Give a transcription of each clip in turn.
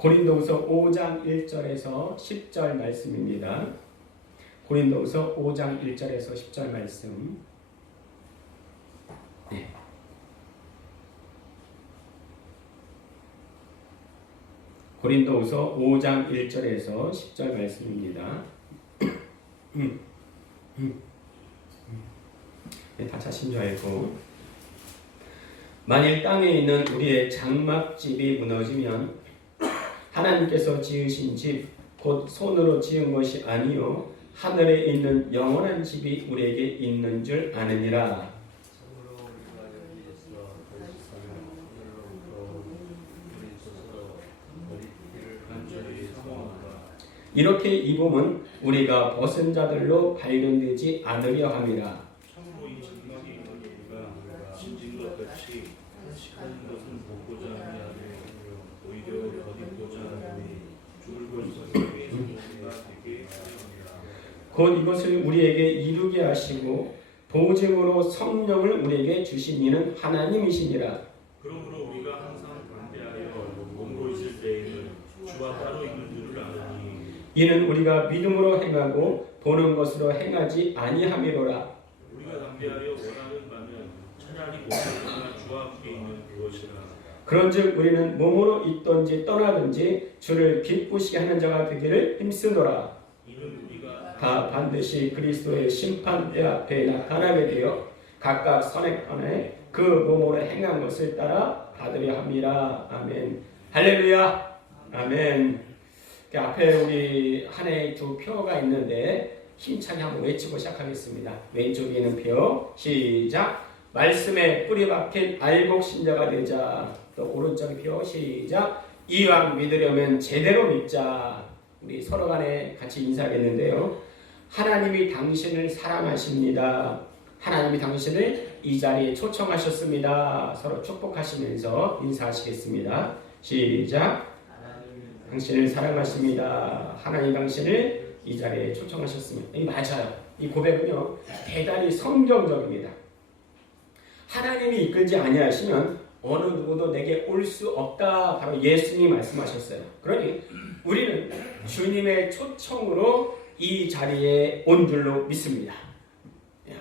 고린도후서 5장 1절에서 10절 말씀입니다. 고린도후서 5장 1절에서 10절 말씀. 네. 고린도후서 5장 1절에서 10절 말씀입니다. 네, 다 차신 줄 알고. 만일 땅에 있는 우리의 장막집이 무너지면 하나님께서 지으신 집 곧 손으로 지은 것이 아니요 하늘에 있는 영원한 집이 우리에게 있는 줄 아느니라. 이렇게 입음은 우리가 벗은 자들로 발견되지 않으려 함이라. 참으로 이 장막에 있는 우리가 진진 것 같이 시커먼 것은 보고자 하며 오히려 겉입고자 하니 죽을 것은 우리가 되게 하리라. 곧 이것을 우리에게 이루게 하시고 보증으로 성령을 우리에게 주신 이는 하나님이시니라. 그러므로 우리가 항상 담대하여 몸으로 있을 때에는 주와 따로 있는 줄을 아느니 이는 우리가 믿음으로 행하고 보는 것으로 행하지 아니함이로라. 우리가 담대하여 원하는 바는 차라리 몸으로 주와 함께 있는 그것이라. 그런즉 우리는 몸으로 있든지 떠나든지 주를 기쁘시게 하는 자가 되기를 힘쓰노라. 이는 우리가 다 반드시 그리스도의 심판대 앞에 나타나게 되어 각각 선행편에 그 몸으로 행한 것을 따라 받으려 함이라. 아멘. 할렐루야. 아멘. 그 앞에 우리 한 해의 두 표가 있는데 힘차게 한번 외치고 시작하겠습니다. 왼쪽에 있는 표 시작. 말씀에 뿌리 박힌 알곡 신자가 되자. 또 오른쪽 표 시작. 이왕 믿으려면 제대로 믿자. 우리 서로 간에 같이 인사하겠는데요. 하나님이 당신을 사랑하십니다. 하나님이 당신을 이 자리에 초청하셨습니다. 서로 축복하시면서 인사하시겠습니다. 시작. 당신을 사랑하십니다. 하나님 당신을 이 자리에 초청하셨습니다. 이 맞아요. 이 고백은요 대단히 성경적입니다. 하나님이 이끌지 아니하시면 어느 누구도 내게 올 수 없다. 바로 예수님이 말씀하셨어요. 그러니 우리는 주님의 초청으로 이 자리에 온 줄로 믿습니다.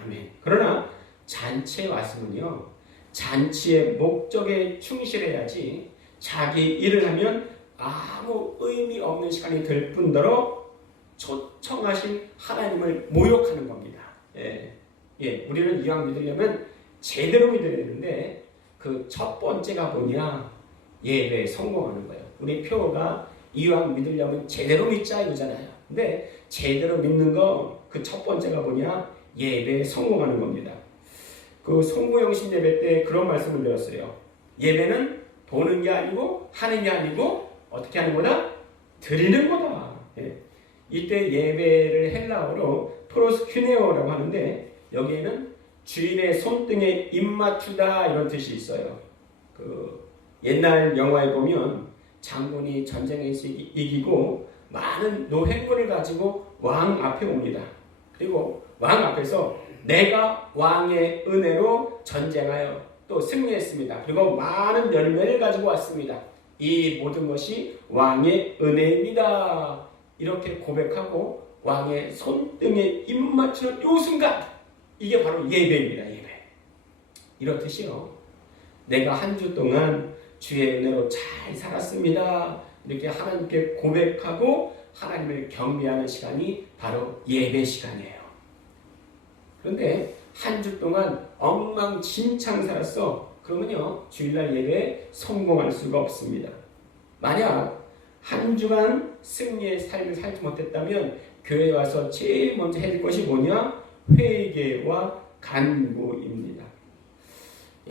아멘. 그러나 잔치에 왔으면요 잔치의 목적에 충실해야지 자기 일을 하면 아무 의미 없는 시간이 될 뿐더러 초청하신 하나님을 모욕하는 겁니다. 우리는 이왕 믿으려면 제대로 믿어야 되는데 그 첫 번째가 뭐냐? 예배에 성공하는 거예요. 우리 표가 이왕 믿으려면 제대로 믿자 이거잖아요. 근데 제대로 믿는 거 그 첫 번째가 뭐냐? 예배에 성공하는 겁니다. 그 송구영신 예배 때 그런 말씀을 드렸어요. 예배는 보는 게 아니고 하는 게 아니고 어떻게 하는 거다? 드리는 거다. 이때 예배를 헬라어로 프로스큐네오라고 하는데 여기에는 주인의 손등에 입 맞추다 이런 뜻이 있어요. 그 옛날 영화에 보면 장군이 전쟁에서 이기고 많은 노획물을 가지고 왕 앞에 옵니다. 그리고 왕 앞에서 내가 왕의 은혜로 전쟁하여 또 승리했습니다. 그리고 많은 열매를 가지고 왔습니다. 이 모든 것이 왕의 은혜입니다. 이렇게 고백하고 왕의 손등에 입 맞추는 이 순간 이게 바로 예배입니다. 예배. 이렇듯이요. 내가 한 주 동안 주의 은혜로 잘 살았습니다. 이렇게 하나님께 고백하고 하나님을 경배하는 시간이 바로 예배 시간이에요. 그런데 한 주 동안 엉망진창 살았어. 그러면요 주일날 예배에 성공할 수가 없습니다. 만약 한 주간 승리의 삶을 살지 못했다면 교회에 와서 제일 먼저 해야 될 것이 뭐냐? 회개와 간구입니다.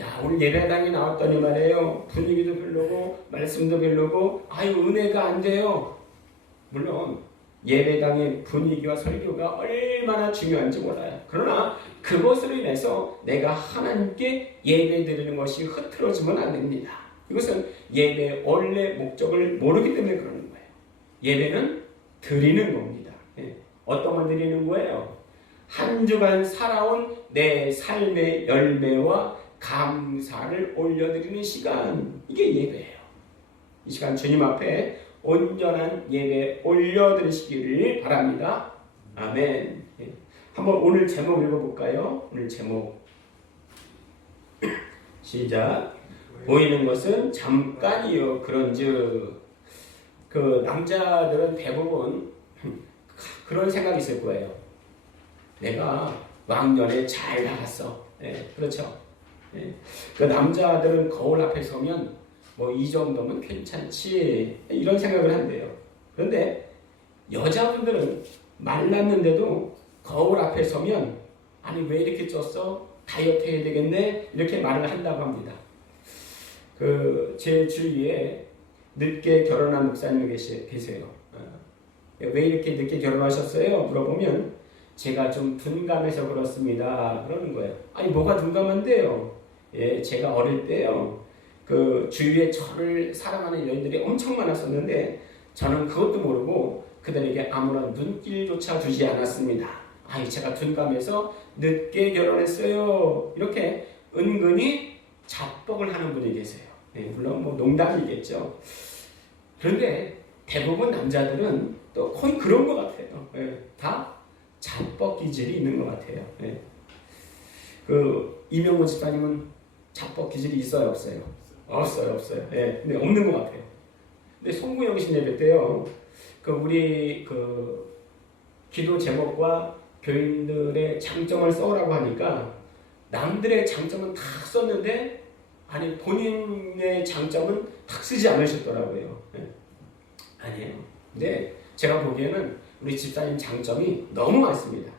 야, 오늘 예배당에 나왔더니 말이에요. 분위기도 별로고 말씀도 별로고 은혜가 안 돼요. 물론 예배당의 분위기와 설교가 얼마나 중요한지 몰라요. 그러나 그것으로 인해서 내가 하나님께 예배 드리는 것이 흐트러지면 안 됩니다. 이것은 예배의 원래 목적을 모르기 때문에 그러는 거예요. 예배는 드리는 겁니다. 어떤 걸 드리는 거예요? 한 주간 살아온 내 삶의 열매와 감사를 올려드리는 시간, 이게 예배예요. 이 시간 주님 앞에 온전한 예배 올려드리시기를 바랍니다. 아멘. 한번 오늘 제목 읽어볼까요? 오늘 제목 시작. 보이는 것은 잠깐이요 그런즉. 그 남자들은 대부분 그런 생각이 있을 거예요. 내가 왕년에 잘 나갔어. 그렇죠. 그 남자들은 거울 앞에 서면 뭐 이 정도면 괜찮지 이런 생각을 한대요. 그런데 여자분들은 말랐는데도 거울 앞에 서면 아니 왜 이렇게 쪘어? 다이어트 해야 되겠네? 이렇게 말을 한다고 합니다. 제 주위에 늦게 결혼한 목사님이 계세요. 왜 이렇게 늦게 결혼하셨어요? 물어보면 제가 좀 둔감해서 그렇습니다. 그러는 거예요. 아니 뭐가 둔감한데요? 제가 어릴 때요. 그 주위에 저를 사랑하는 여인들이 엄청 많았었는데 저는 그것도 모르고 그들에게 아무런 눈길조차 주지 않았습니다. 아이 제가 둔감해서 늦게 결혼했어요. 이렇게 은근히 자뻑을 하는 분이 계세요. 물론 뭐 농담이겠죠. 그런데 대부분 남자들은 또 거의 그런 것 같아요. 다 자뻑 기질이 있는 것 같아요. 그 이명호 집사님은 자뻑 기질이 있어요, 없어요? 없어요. 근데 없는 것 같아요. 근데 송구영신 예배 때요, 우리 기도 제목과 교인들의 장점을 써오라고 하니까 남들의 장점은 다 썼는데 아니 본인의 장점은 탁 쓰지 않으셨더라고요. 아니에요. 근데 제가 보기에는 우리 집사님 장점이 너무 많습니다.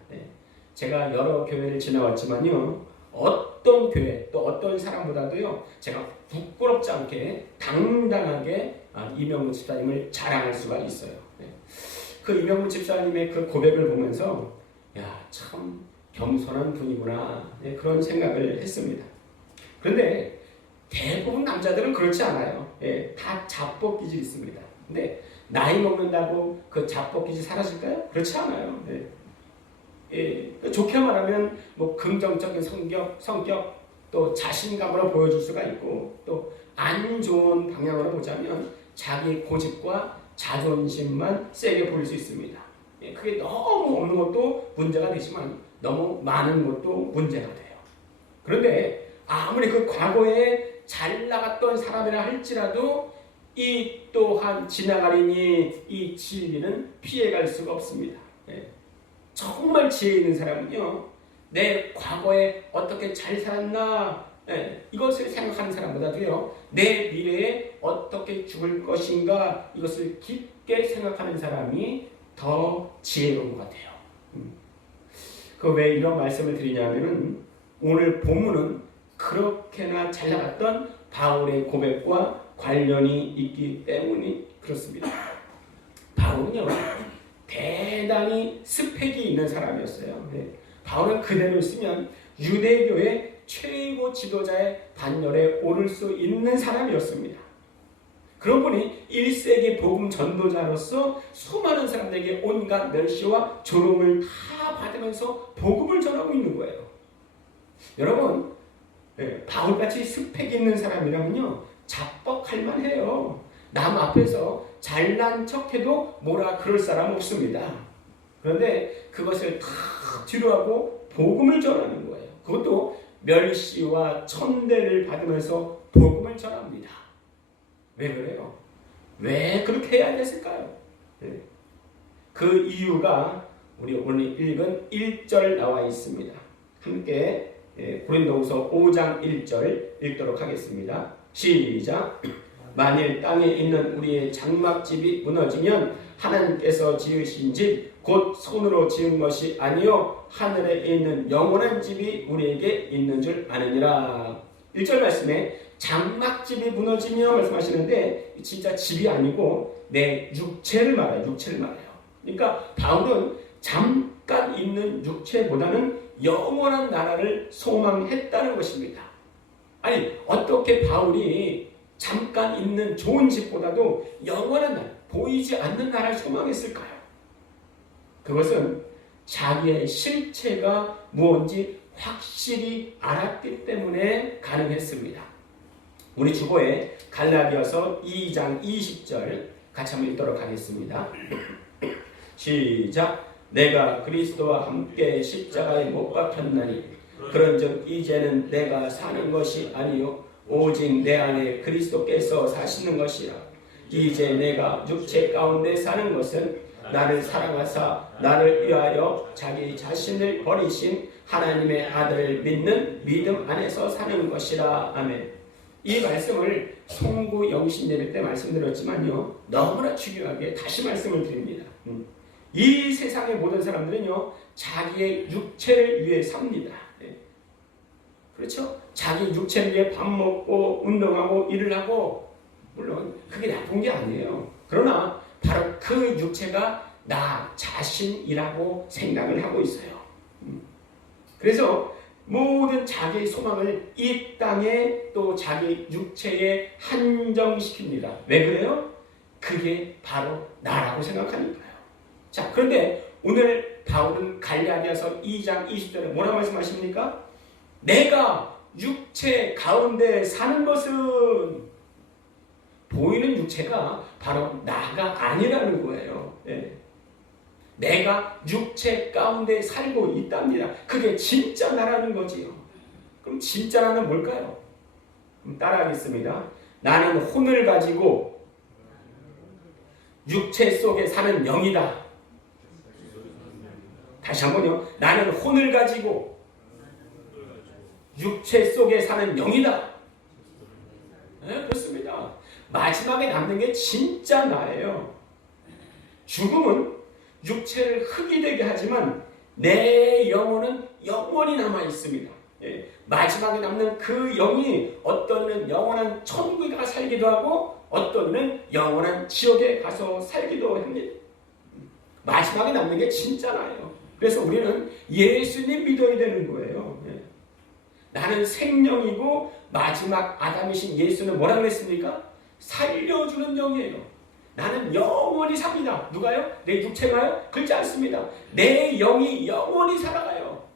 제가 여러 교회를 지나왔지만요, 어떤 교회 또 어떤 사람보다도요 제가 부끄럽지 않게 당당하게 이명훈 집사님을 자랑할 수가 있어요. 그 이명훈 집사님의 그 고백을 보면서 야, 참 겸손한 분이구나 그런 생각을 했습니다. 그런데 대부분 남자들은 그렇지 않아요. 다 자뻑 기질이 있습니다. 근데 나이 먹는다고 그 자뻑 기질 사라질까요? 그렇지 않아요. 좋게 말하면 뭐 긍정적인 성격 또 자신감으로 보여줄 수가 있고 또 안 좋은 방향으로 보자면 자기 고집과 자존심만 세게 보일 수 있습니다. 그게 너무 없는 것도 문제가 되지만 너무 많은 것도 문제가 돼요. 그런데 아무리 그 과거에 잘 나갔던 사람이라 할지라도 이 또한 지나가리니 이 진리는 피해갈 수가 없습니다. 정말 지혜 있는 사람은요, 내 과거에 어떻게 잘 살았나 이것을 생각하는 사람보다도요, 내 미래에 어떻게 죽을 것인가 이것을 깊게 생각하는 사람이 더 지혜로운 것 같아요. 왜 이런 말씀을 드리냐면은 오늘 본문은 그렇게나 잘 나갔던 바울의 고백과 관련이 있기 때문이 그렇습니다. 바울은요, 대단히 스펙이 있는 사람이었어요. 바울은 그대로 있으면 유대교의 최고 지도자의 반열에 오를 수 있는 사람이었습니다. 그러고 보니 1세기 복음 전도자로서 수많은 사람들에게 온갖 멸시와 조롱을 다 받으면서 복음을 전하고 있는 거예요. 여러분, 바울같이 스펙 있는 사람이라면요, 자뻑할 만해요. 남 앞에서 잘난 척해도 뭐라 그럴 사람 없습니다. 그런데 그것을 다 뒤로하고 복음을 전하는 거예요. 그것도 멸시와 천대를 받으면서 복음을 전합니다. 왜 그래요? 왜 그렇게 해야 됐을까요? 그 이유가 우리 오늘 읽은 1절 나와 있습니다. 함께 고린도후서 5장 1절 읽도록 하겠습니다. 시작. 만일 땅에 있는 우리의 장막집이 무너지면 하나님께서 지으신 집 곧 손으로 지은 것이 아니요 하늘에 있는 영원한 집이 우리에게 있는 줄 아느니라. 1절 말씀에 장막집이 무너지며 말씀하시는데 진짜 집이 아니고 내 육체를 말해요. 그러니까 바울은 잠깐 있는 육체보다는 영원한 나라를 소망했다는 것입니다. 아니 어떻게 바울이 잠깐 있는 좋은 집보다도 영원한 나라, 보이지 않는 나라를 소망했을까요? 그것은 자기의 실체가 무엇인지 확실히 알았기 때문에 가능했습니다. 우리 주보에 갈라디아서 2장 20절 같이 한번 읽도록 하겠습니다. 시작. 내가 그리스도와 함께 십자가에 못 박혔나니 그런즉 이제는 내가 사는 것이 아니요 오직 내 안에 그리스도께서 사시는 것이라. 이제 내가 육체 가운데 사는 것은 나를 사랑하사 나를 위하여 자기 자신을 버리신 하나님의 아들을 믿는 믿음 안에서 사는 것이라. 아멘. 이 말씀을 송구 영신 예배 때 말씀드렸지만요, 너무나 중요하게 다시 말씀을 드립니다. 이 세상의 모든 사람들은요, 자기의 육체를 위해 삽니다. 그렇죠? 자기 육체를 위해 밥 먹고 운동하고 일을 하고, 물론 그게 나쁜 게 아니에요. 그러나 바로 그 육체가 나 자신이라고 생각을 하고 있어요. 그래서 모든 자기 소망을 이 땅에 또 자기 육체에 한정시킵니다. 왜 그래요? 그게 바로 나라고 생각하니까요. 자, 그런데 오늘 바울은 갈라디아서 2장 20절에 뭐라고 말씀하십니까? 내가 육체 가운데 사는 것은, 보이는 육체가 바로 나가 아니라는 거예요. 예. 내가 육체 가운데 살고 있답니다. 그게 진짜 나라는 거지요. 그럼 진짜 나는 뭘까요? 그럼 따라하겠습니다. 나는 혼을 가지고 육체 속에 사는 영이다. 다시 한번요. 나는 혼을 가지고 육체 속에 사는 영이다. 네, 그렇습니다. 마지막에 남는 게 진짜 나예요. 죽음은 육체를 흙이 되게 하지만 내 영혼은 영원히 남아 있습니다. 예, 마지막에 남는 그 영이 어떤은 영원한 천국에 가 살기도 하고 어떤은 영원한 지옥에 가서 살기도 합니다. 마지막에 남는 게 진짜 나예요. 그래서 우리는 예수님 믿어야 되는 거예요. 예. 나는 생명이고 마지막 아담이신 예수는 뭐라고 했습니까? 살려주는 영이에요. 나는 영원히 삽니다. 누가요? 내 육체가요? 그렇지 않습니다. 내 영이 영원히 살아가요.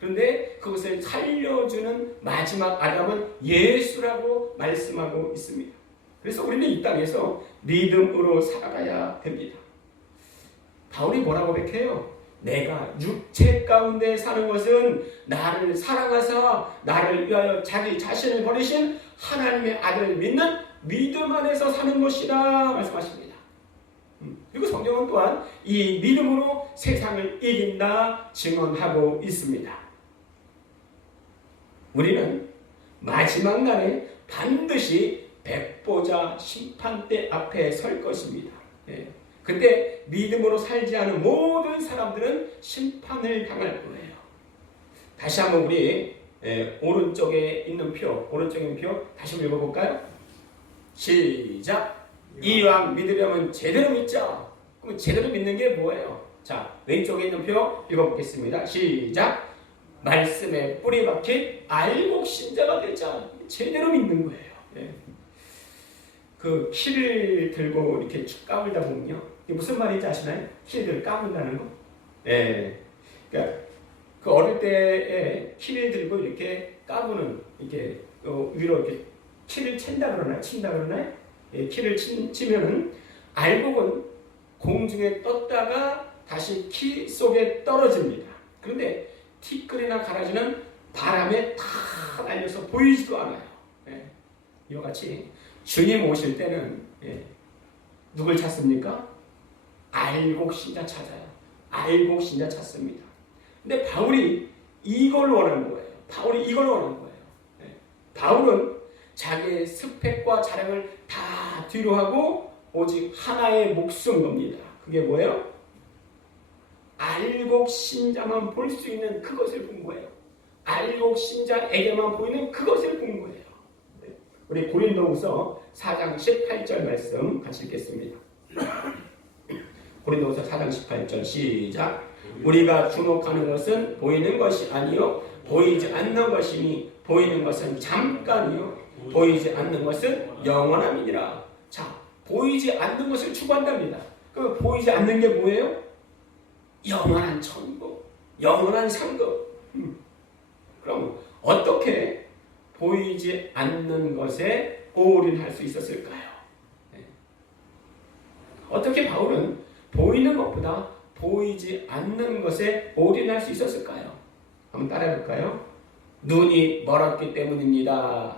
그런데 그것을 살려주는 마지막 아담은 예수라고 말씀하고 있습니다. 그래서 우리는 이 땅에서 믿음으로 살아가야 됩니다. 바울이 뭐라고 고백해요? 내가 육체 가운데 사는 것은 나를 사랑하사 나를 위하여 자기 자신을 버리신 하나님의 아들을 믿는 믿음 안에서 사는 것이라 말씀하십니다. 그리고 성경은 또한 이 믿음으로 세상을 이긴다 증언하고 있습니다. 우리는 마지막 날에 반드시 백보자 심판대 앞에 설 것입니다. 그때 믿음으로 살지 않은 모든 사람들은 심판을 당할 거예요. 다시 한번 우리 오른쪽에 있는 표, 오른쪽에 있는 표 다시 한번 읽어볼까요? 시작! 이왕 믿으려면 제대로 믿자. 그럼 제대로 믿는 게 뭐예요? 자, 왼쪽에 있는 표 읽어보겠습니다. 시작! 말씀에 뿌리 박힌 알곡 신자가 되자. 제대로 믿는 거예요. 예. 그 키를 들고 이렇게 쭉 까불다 보면요, 이게 무슨 말인지 아시나요? 키를 까불다는 거. 예. 그러니까 그 어릴 때에 키를 들고 이렇게 까부는, 이렇게 위로 이렇게 키를 친다 그러나요? 친다 그러나요? 예, 키를 치면은 알곡은 공중에 떴다가 다시 키 속에 떨어집니다. 그런데 티끌이나 가라지는 바람에 다 날려서 보이지도 않아요. 예. 이와 같이 주님 오실 때는 누굴 찾습니까? 알곡 신자 찾아요. 알곡 신자 찾습니다. 근데 바울이 이걸 원하는 거예요. 바울이 이걸 원하는 거예요. 바울은 자기의 스펙과 자랑을 다 뒤로 하고 오직 하나의 목숨 겁니다. 그게 뭐예요? 알곡 신자만 볼 수 있는 그것을 본 거예요. 알곡 신자에게만 보이는 그것을 본 거예요. 우리 고린도후서 4장 18절 말씀 같이 읽겠습니다. 고린도후서 4장 18절 시작. 우리가 주목하는 것은 보이는 것이 아니요 보이지 않는 것이니 보이는 것은 잠깐이요 보이지 않는 것은 영원함이니라. 자, 보이지 않는 것을 추구한답니다. 그 보이지 않는 게 뭐예요? 영원한 천국, 영원한 상급. 그럼 어떻게 보이지 않는 것에 올인할 수 있었을까요? 어떻게 바울은 보이는 것보다 보이지 않는 것에 올인할 수 있었을까요? 한번 따라해 볼까요? 눈이 멀었기 때문입니다.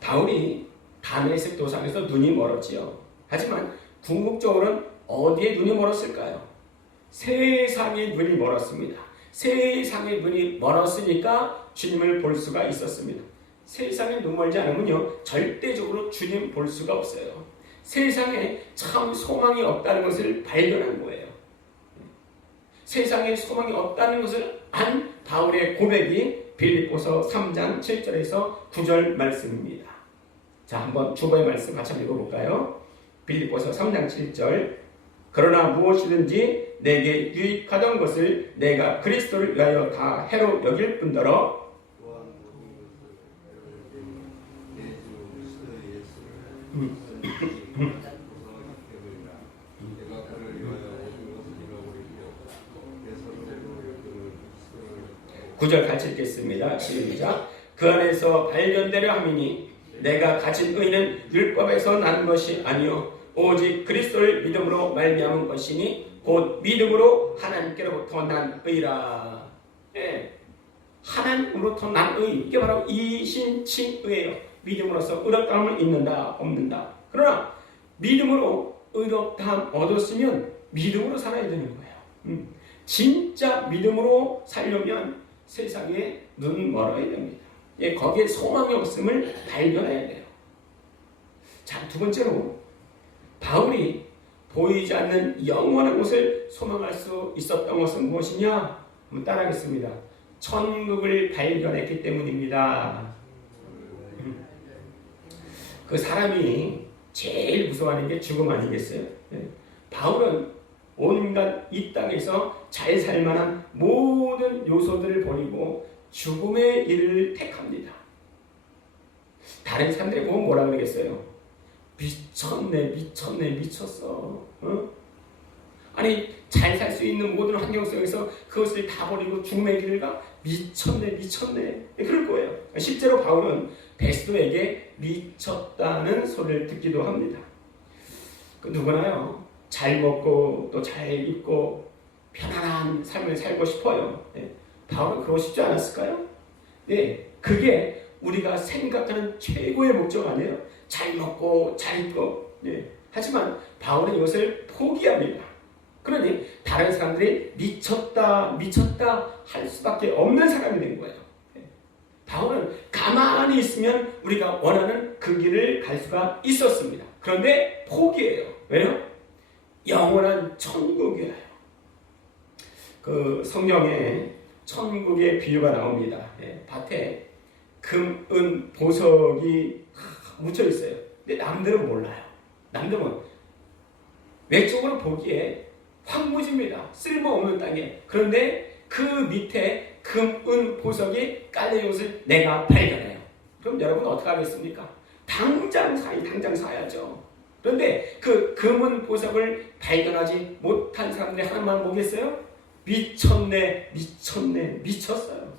바울이 다메섹 도상에서 눈이 멀었지요. 하지만 궁극적으로는 어디에 눈이 멀었을까요? 세상의 눈이 멀었습니다. 세상의 눈이 멀었으니까 주님을 볼 수가 있었습니다. 세상에 눈 멀지 않으면요, 절대적으로 주님 볼 수가 없어요. 세상에 참 소망이 없다는 것을 발견한 거예요. 세상에 소망이 없다는 것을 안 바울의 고백이 빌립보서 3장 7절에서 9절 말씀입니다. 자, 한번 주보의 말씀 같이 한번 읽어볼까요? 빌립보서 3장 7절. 그러나 무엇이든지 내게 유익하던 것을 내가 그리스도를 위하여 다 해로 여길 뿐더러 구절 같이 읽겠습니다. 시작. 그 안에서 발견되려 함이니 내가 가진 의는 율법에서 난 것이 아니요 오직 그리스도를 믿음으로 말미암은 것이니 곧 믿음으로 하나님께로부터 난 의라. 예. 하나님으로부터 난 의, 이게 바로 이신칭의예요. 믿음으로써 의롭다함을 잊는다, 없는다. 그러나 믿음으로 의롭다함 얻었으면 믿음으로 살아야 되는 거예요. 진짜 믿음으로 살려면 세상에 눈 멀어야 됩니다. 예, 거기에 소망이 없음을 발견해야 돼요. 자, 두 번째로 바울이 보이지 않는 영원한 곳을 소망할 수 있었던 것은 무엇이냐? 한번 따라하겠습니다. 천국을 발견했기 때문입니다. 그 사람이 제일 무서워하는 게 죽음 아니겠어요? 네. 바울은 온갖 이 땅에서 잘 살만한 모든 요소들을 버리고 죽음의 일을 택합니다. 다른 사람들이 보면 뭐라 그러겠어요? 미쳤네, 미쳤네, 미쳤어. 어? 아니, 잘 살 수 있는 모든 환경 속에서 그것을 다 버리고 죽음의 길을 가? 미쳤네, 미쳤네. 그럴 거예요. 실제로 바울은 베스도에게 미쳤다는 소리를 듣기도 합니다. 그 누구나요, 잘 먹고 또 잘 입고 편안한 삶을 살고 싶어요. 네. 바울은 그러고 싶지 않았을까요? 네, 그게 우리가 생각하는 최고의 목적 아니에요? 잘 먹고 잘 입고. 네. 하지만 바울은 이것을 포기합니다. 그러니 다른 사람들이 미쳤다 미쳤다 할 수밖에 없는 사람이 된 거예요. 바울은 가만히 있으면 우리가 원하는 그 길을 갈 수가 있었습니다. 그런데 포기해요. 왜요? 영원한 천국이에요. 그 성경에 천국의 비유가 나옵니다. 밭에 금, 은, 보석이 묻혀 있어요. 근데 남들은 몰라요. 남들은 외적으로 보기에 황무지입니다. 쓸모없는 땅에. 그런데 그 밑에 금, 은, 보석이 깔려있는 것을 내가 발견해요. 그럼 여러분 어떻게 하겠습니까? 당장 사야죠. 그런데 그 금, 은, 보석을 발견하지 못한 사람들이 하나만 보겠어요? 미쳤네, 미쳤네, 미쳤어요.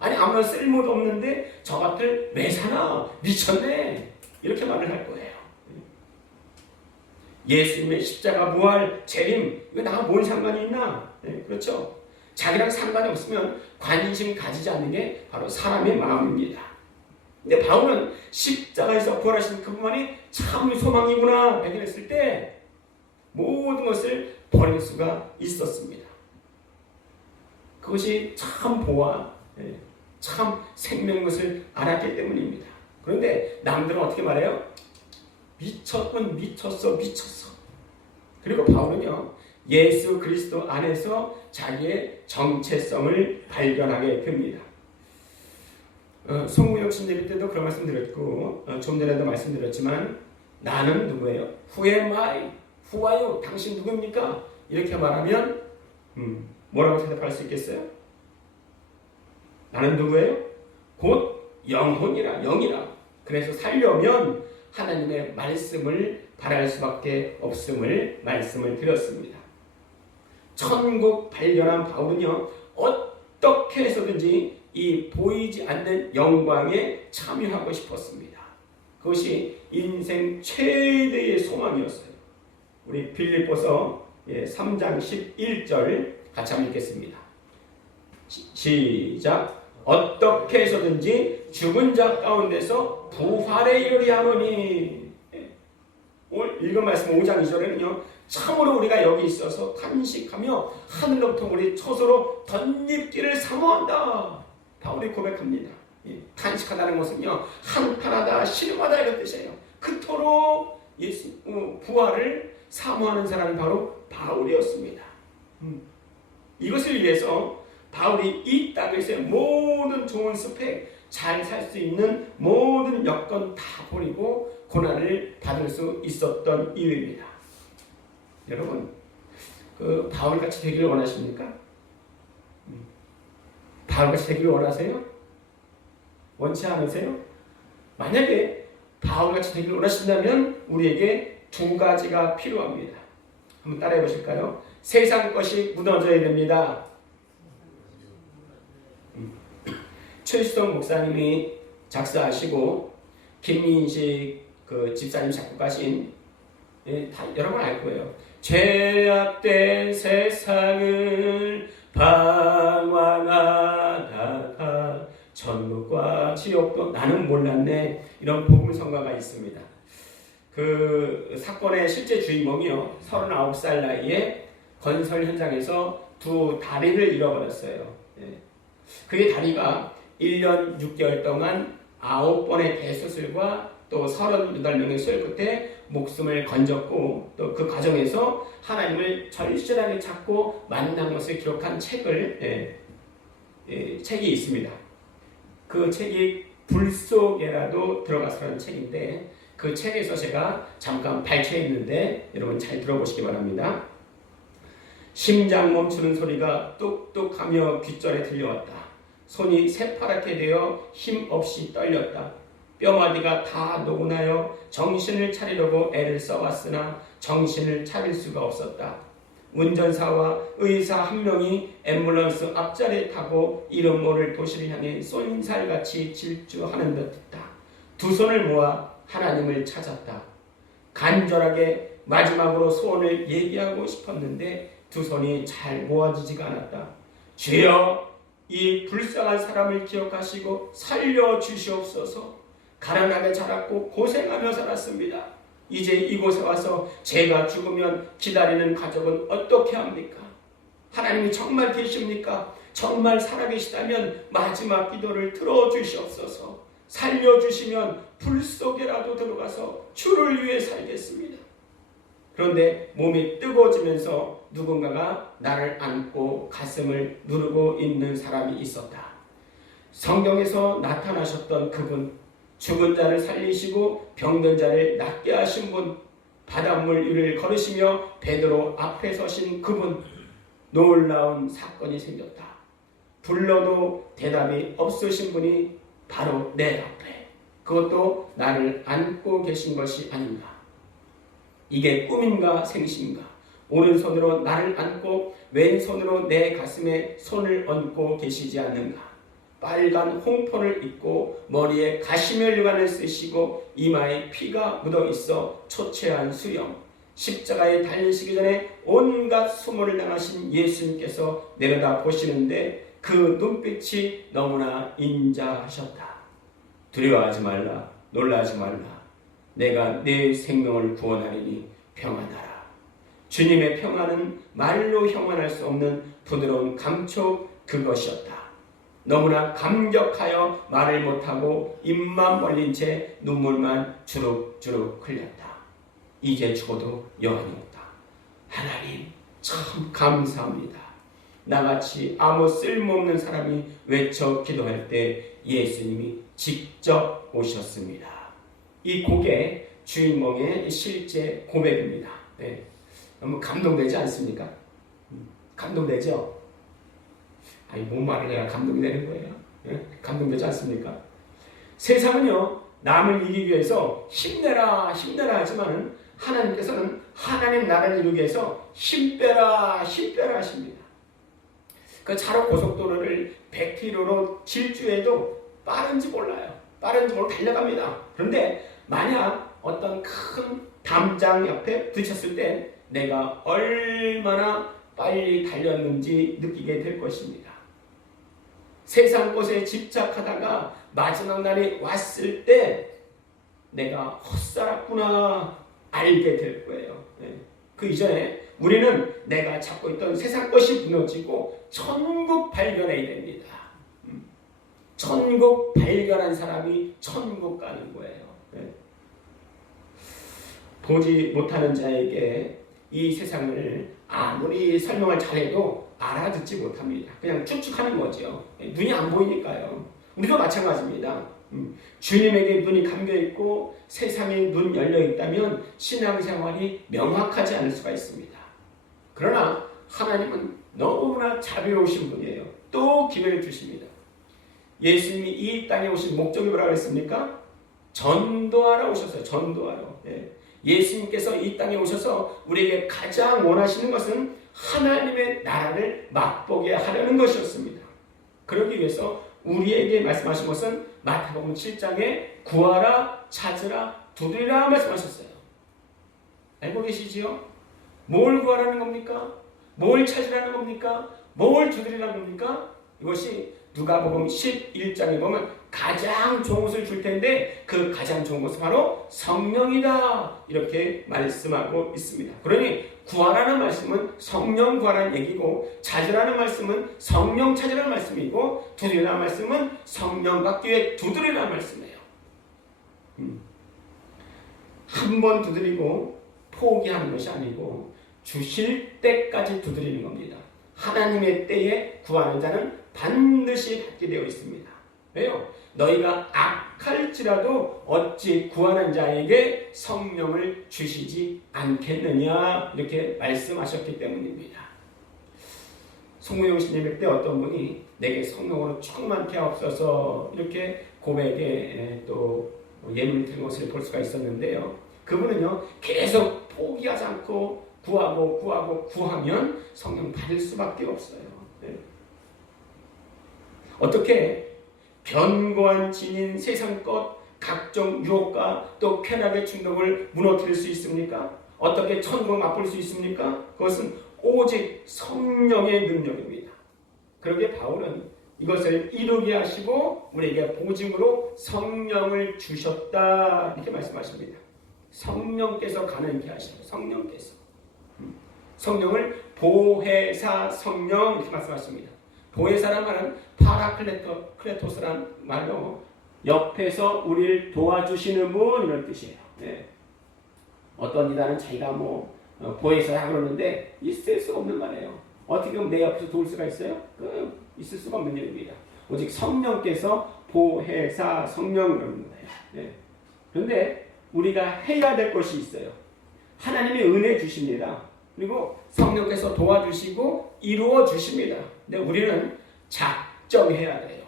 아니, 아무런 쓸모도 없는데 저 밭을 왜 사나? 미쳤네. 이렇게 말을 할 거예요. 예수님의 십자가, 부활, 재림, 이거 나와 뭔 상관이 있나? 네, 그렇죠. 자기랑 상관이 없으면 관심 가지지 않는 게 바로 사람의 마음입니다. 근데 바울은 십자가에서 부활하신 그분만이 참 소망이구나 발견했을 때 모든 것을 버릴 수가 있었습니다. 그것이 참 보아, 참 생명인 것을 알았기 때문입니다. 그런데 남들은 어떻게 말해요? 미쳤군, 미쳤어, 미쳤어. 그리고 바울은요, 예수 그리스도 안에서 자기의 정체성을 발견하게 됩니다. 송무역 신대비 때도 그런 말씀 드렸고, 좀 전에도 말씀드렸지만, 나는 누구예요? Who am I? Who are you? 당신 누굽니까? 이렇게 말하면 뭐라고 대답할 수 있겠어요? 나는 누구예요? 곧 영혼이라, 영이라. 그래서 살려면 하나님의 말씀을 바랄 수밖에 없음을 말씀을 드렸습니다. 천국 발견한 바울은요, 어떻게 해서든지 이 보이지 않는 영광에 참여하고 싶었습니다. 그것이 인생 최대의 소망이었어요. 우리 빌립보서 3장 11절 같이 한번 읽겠습니다. 시작. 어떻게 해서든지 죽은 자 가운데서 부활에 이르려 하노니. 오늘 읽은 말씀 5장 2절에는요. 참으로 우리가 여기 있어서 탄식하며 하늘로부터 우리 처소로 덧입기를 사모한다. 바울이 고백합니다. 탄식하다는 것은요. 한탄하다, 신음하다 이런 뜻이에요. 그토록 예수 부활을 사모하는 사람이 바로 바울이었습니다. 이것을 위해서 바울이 이 땅에서의 모든 좋은 스펙, 잘 살 수 있는 모든 여건 다 버리고 고난을 받을 수 있었던 이유입니다. 여러분, 바울같이 되기를 원하십니까? 바울같이 되기를 원하세요? 원치 않으세요? 만약에 바울같이 되기를 원하신다면 우리에게 두 가지가 필요합니다. 한번 따라해 보실까요? 세상 것이 무너져야 됩니다. 최수동 목사님이 작사하시고 김민식 집사님 작곡하신 다 여러분 알 거예요. 죄악된 세상을 방황하다가 천국과 지옥도 나는 몰랐네. 이런 복음성가가 있습니다. 그 사건의 실제 주인공이요. 39살 나이에 건설 현장에서 두 다리를 잃어버렸어요. 그의 다리가 1년 6개월 동안 9번의 대수술과 또 38명의 수혈 끝에 목숨을 건졌고 또 그 과정에서 하나님을 절실하게 찾고 만난 것을 기록한 책이 있습니다. 그 책이 불 속에라도 들어가서라는 책인데 그 책에서 제가 잠깐 발췌했는데 여러분 잘 들어보시기 바랍니다. 심장 멈추는 소리가 뚝뚝하며 귓절에 들려왔다. 손이 새파랗게 되어 힘없이 떨렸다. 뼈마디가 다 녹아나여 정신을 차리려고 애를 써봤으나 정신을 차릴 수가 없었다. 운전사와 의사 한 명이 앰뷸런스 앞자리에 타고 이름 모를 도시를 향해 쏜살같이 질주하는 듯했다. 두 손을 모아 하나님을 찾았다. 간절하게 마지막으로 소원을 얘기하고 싶었는데 두 손이 잘 모아지지가 않았다. 주여, 이 불쌍한 사람을 기억하시고 살려주시옵소서. 가난하게 자랐고 고생하며 살았습니다. 이제 이곳에 와서 제가 죽으면 기다리는 가족은 어떻게 합니까? 하나님이 정말 계십니까? 정말 살아계시다면 마지막 기도를 들어주시옵소서. 살려주시면 불 속에라도 들어가서 주를 위해 살겠습니다. 그런데 몸이 뜨거워지면서 누군가가 나를 안고 가슴을 누르고 있는 사람이 있었다. 성경에서 나타나셨던 그분, 죽은 자를 살리시고 병든 자를 낫게 하신 분, 바닷물 위를 걸으시며 베드로 앞에 서신 그분, 놀라운 사건이 생겼다. 불러도 대답이 없으신 분이 바로 내 앞에, 그것도 나를 안고 계신 것이 아닌가. 이게 꿈인가 생신가. 오른손으로 나를 안고 왼손으로 내 가슴에 손을 얹고 계시지 않는가. 빨간 홍포를 입고 머리에 가시멜류관을 쓰시고 이마에 피가 묻어있어 초췌한 수염, 십자가에 달리시기 전에 온갖 수모를 당하신 예수님께서 내려다 보시는데 그 눈빛이 너무나 인자하셨다. 두려워하지 말라, 놀라지 말라. 내가 내 생명을 구원하리니 평안하라. 주님의 평안은 말로 형언할 수 없는 부드러운 감촉, 그것이었다. 너무나 감격하여 말을 못하고 입만 벌린 채 눈물만 주룩주룩 흘렸다. 이제 죽어도 여한이 없다. 하나님 참 감사합니다. 나같이 아무 쓸모없는 사람이 외쳐 기도할 때 예수님이 직접 오셨습니다. 이 곡의 주인공의 실제 고백입니다. 너무 감동되지 않습니까? 감동되죠? 아니, 뭔 말을 해야 감동이 되는 거예요? 감동되지 않습니까? 세상은요, 남을 이기기 위해서 힘내라 하지만 하나님께서는 하나님 나라를 이루기 위해서 힘 빼라 하십니다. 그 차로 고속도로를 100km로 질주해도 빠른지 모르고 달려갑니다. 그런데 만약 어떤 큰 담장 옆에 부딪혔을 때 내가 얼마나 빨리 달렸는지 느끼게 될 것입니다. 세상 것에 집착하다가 마지막 날이 왔을 때 내가 헛살았구나 알게 될 거예요. 그 이전에 우리는 내가 찾고 있던 세상 것이 무너지고 천국 발견해야 됩니다. 천국 발견한 사람이 천국 가는 거예요. 보지 못하는 자에게 이 세상을 아무리 설명을 잘해도 알아듣지 못합니다. 그냥 추측하는 거죠. 눈이 안 보이니까요. 우리도 마찬가지입니다. 주님에게 눈이 감겨있고 세상에 눈 열려있다면 신앙생활이 명확하지 않을 수가 있습니다. 그러나 하나님은 너무나 자비로우신 분이에요. 또 기회를 주십니다. 예수님이 이 땅에 오신 목적이 뭐라고 했습니까? 전도하러 오셨어요. 전도하러. 예수님께서 이 땅에 오셔서 우리에게 가장 원하시는 것은 하나님의 나라를 맛보게 하려는 것이었습니다. 그러기 위해서 우리에게 말씀하신 것은 마태복음 7장에 구하라, 찾으라, 두드리라 말씀하셨어요. 알고 계시지요? 뭘 구하라는 겁니까? 뭘 찾으라는 겁니까? 뭘 두드리라는 겁니까? 이것이 누가복음 11장에 보면 가장 좋은 것을 줄 텐데 그 가장 좋은 것은 바로 성령이다 이렇게 말씀하고 있습니다. 그러니 구하라는 말씀은 성령 구하라는 얘기고 찾으라는 말씀은 성령 찾으라는 말씀이고 두드리라는 말씀은 성령 받기 위해 두드리라는 말씀이에요. 한 번 두드리고 포기하는 것이 아니고 주실 때까지 두드리는 겁니다. 하나님의 때에 구하는 자는 반드시 받게 되어 있습니다. 왜요? 너희가 악할지라도 어찌 구하는 자에게 성령을 주시지 않겠느냐 이렇게 말씀하셨기 때문입니다. 송무용 신님 때 어떤 분이 내게 성령으로 충만케 하옵소서 이렇게 고백에 또 예문을 드린 것을 볼 수가 있었는데요. 그분은요 계속 포기하지 않고 구하면 성령 받을 수밖에 없어요. 어떻게 견고한 진인 세상 것 각종 유혹과 또 쾌락의 충동을 무너뜨릴 수 있습니까? 어떻게 천국을 맛볼 수 있습니까? 그것은 오직 성령의 능력입니다. 그러기에 바울은 이것을 이루게 하시고 우리에게 보증으로 성령을 주셨다 이렇게 말씀하십니다. 성령께서 가능케 하시고 성령을 보혜사 성령 이렇게 말씀하십니다. 보혜사란 말은 파라클레토스란 말로 옆에서 우리를 도와주시는 분 이런 뜻이에요. 어떤 이단은 자기가 보혜사라 그러는데 있을 수가 없는 말이에요. 어떻게 내 옆에서 도울 수가 있어요? 있을 수가 없는 일입니다. 오직 성령께서 보혜사 성령 그러는 거예요. 그런데 우리가 해야 될 것이 있어요. 하나님의 은혜 주십니다. 그리고 성령께서 도와주시고 이루어 주십니다. 근데 우리는 작정해야 돼요.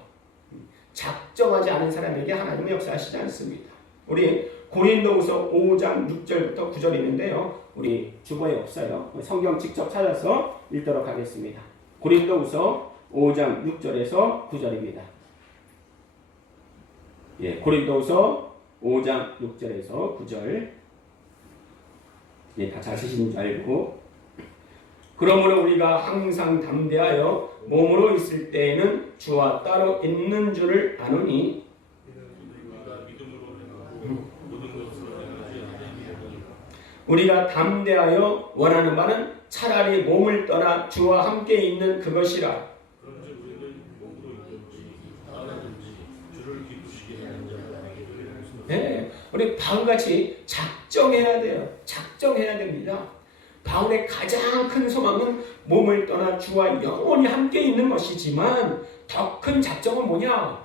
작정하지 않은 사람에게 하나님은 역사하시지 않습니다. 우리 고린도후서 5장 6절부터 9절이 있는데요. 우리 주보에 없어요. 성경 직접 찾아서 읽도록 하겠습니다. 고린도후서 5장 6절에서 9절입니다. 고린도후서 5장 6절에서 9절 다 잘 쓰시는 줄 알고 그러므로 우리가 항상 담대하여 몸으로 있을 때에는 주와 따로 있는 줄을 아노니 우리가 담대하여 원하는 바는 차라리 몸을 떠나 주와 함께 있는 그것이라. 그런즉 우리는 몸으로 있든지 떠나든지 주를 기쁘시게 하는 자가 우리 바울같이 작정해야 돼요. 작정해야 됩니다. 바울의 가장 큰 소망은 몸을 떠나 주와 영원히 함께 있는 것이지만 더 큰 작정은 뭐냐?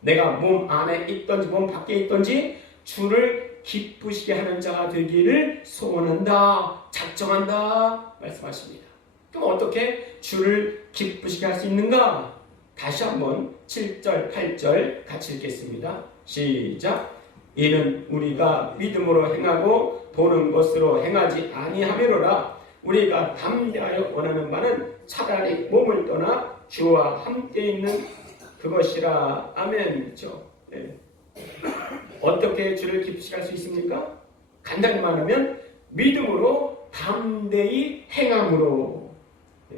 내가 몸 안에 있든지 몸 밖에 있든지 주를 기쁘시게 하는 자가 되기를 소원한다. 작정한다. 말씀하십니다. 그럼 어떻게 주를 기쁘시게 할 수 있는가? 다시 한번 7절, 8절 같이 읽겠습니다. 시작. 이는 우리가 믿음으로 행하고 보는 것으로 행하지 아니하미로라. 우리가 담대하여 원하는 바는 차라리 몸을 떠나 주와 함께 있는 그것이라. 아멘. 그렇죠? 어떻게 주를 기쁘시게 할 수 있습니까? 간단히 말하면 믿음으로 담대히 행함으로.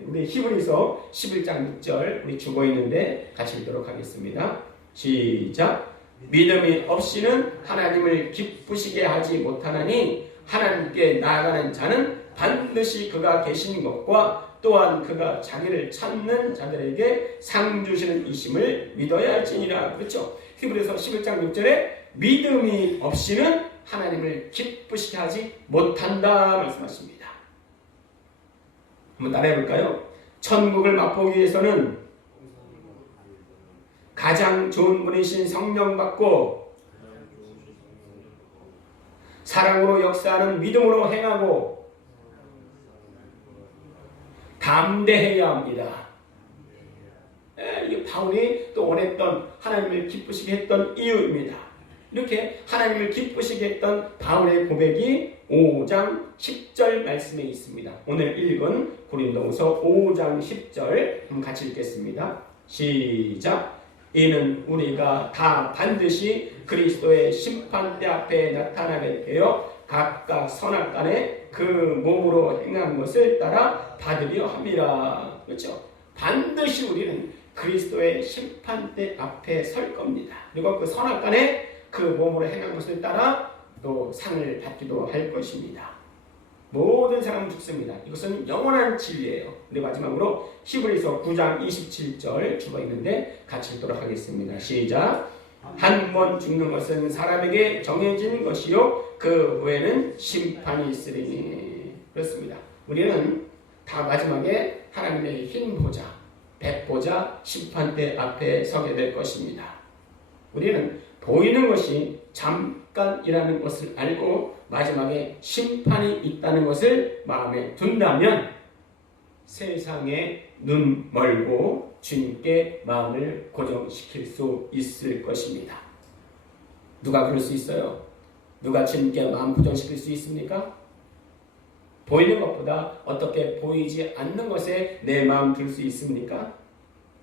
우리 히브리서 11장 6절 우리 주고 있는데 같이 읽도록 하겠습니다. 시작. 믿음이 없이는 하나님을 기쁘시게 하지 못하나니 하나님께 나아가는 자는 반드시 그가 계신 것과 또한 그가 자기를 찾는 자들에게 상 주시는 이심을 믿어야 할지니라. 그렇죠? 히브리서 11장 6절에 믿음이 없이는 하나님을 기쁘시게 하지 못한다 말씀하십니다. 한번 따라해 볼까요? 천국을 맛보기 위해서는 가장 좋은 분이신 성령 받고 사랑으로 역사하는 믿음으로 행하고 담대해야 합니다. 이게 바울이 또 원했던 하나님을 기쁘시게 했던 이유입니다. 이렇게 하나님을 기쁘시게 했던 바울의 고백이 5장 10절 말씀에 있습니다. 오늘 읽은 고린도후서 5장 10절 한번 같이 읽겠습니다. 시작. 이는 우리가 다 반드시 그리스도의 심판대 앞에 나타나게 되어 각각 선악간에 그 몸으로 행한 것을 따라 받으려 함이라. 그렇죠? 반드시 우리는 그리스도의 심판대 앞에 설 겁니다. 그리고 그 선악간에 그 몸으로 행한 것을 따라 또 상을 받기도 할 것입니다. 모든 사람은 죽습니다. 이것은 영원한 진리예요. 우리 마지막으로 히브리서 9장 27절 주어 있는데 같이 읽도록 하겠습니다. 시작. 한 번 죽는 것은 사람에게 정해진 것이요 그 후에는 심판이 있으리니. 그렇습니다. 우리는 다 마지막에 하나님의 흰 보좌, 백보좌 심판대 앞에 서게 될 것입니다. 우리는 보이는 것이 잠깐이라는 것을 알고 마지막에 심판이 있다는 것을 마음에 둔다면 세상에 눈 멀고 주님께 마음을 고정시킬 수 있을 것입니다. 누가 그럴 수 있어요? 누가 주님께 마음 고정시킬 수 있습니까? 보이는 것보다 어떻게 보이지 않는 것에 내 마음 둘 수 있습니까?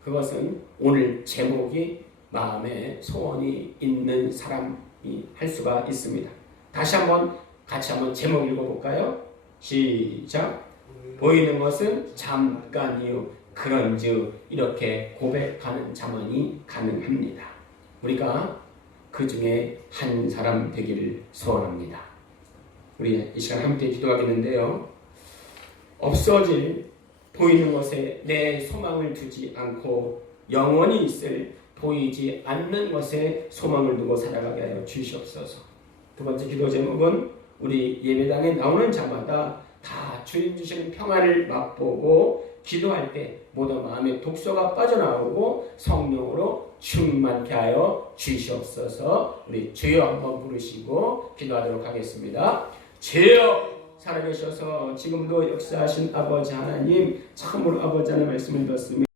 그것은 오늘 제목이 마음에 소원이 있는 사람이 할 수가 있습니다. 다시 한번 같이 한번 제목 읽어볼까요? 시작. 보이는 것은 잠깐이요 그런즉 이렇게 고백하는 자만이 가능합니다. 우리가 그 중에 한 사람 되기를 소원합니다. 우리 이 시간 함께 기도하겠는데요. 없어질 보이는 것에 내 소망을 두지 않고 영원히 있을 보이지 않는 것에 소망을 두고 살아가게 하여 주시옵소서. 두 번째 기도 제목은 우리 예배당에 나오는 자마다 다 주님 주시는 평안을 맛보고 기도할 때 모든 마음의 독소가 빠져나오고 성령으로 충만케 하여 주시옵소서. 우리 주여 한번 부르시고 기도하도록 하겠습니다. 주여 살아계셔서 지금도 역사하신 아버지 하나님, 참으로 아버지 하나님 말씀을 듣습니다.